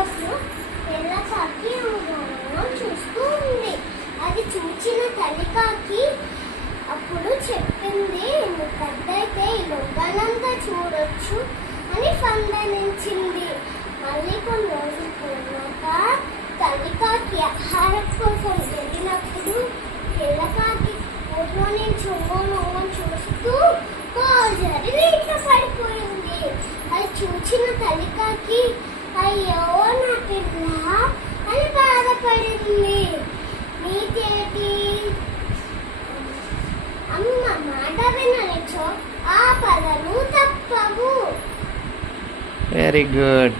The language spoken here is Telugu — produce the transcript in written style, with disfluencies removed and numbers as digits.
ఉన్నప్పుడు పిల్లకాకి చూస్తూ ఉంది. అది చూచిన తల్లికాకి అప్పుడు చెప్పింది, నువ్వు పెద్దయితే ఈ లొంగనంతా చూడొచ్చు అని సంధానించింది. మళ్ళీ కొన్ని రోజులు పోయినాక తల్లికాకి ఆహారం కోసం వెళ్ళినప్పుడు పిల్లకాకి ఊర్లో నుంచి ఒంగోని చూస్తూ కోజరి నీటిలో పడిపోయింది. అది చూసిన తల్లికాకి అయ్యో నా పిల్ల అని బాధపడింది. నీకేటి అమ్మ మాట విననిచో ఆ పదను తప్పవు. Very good.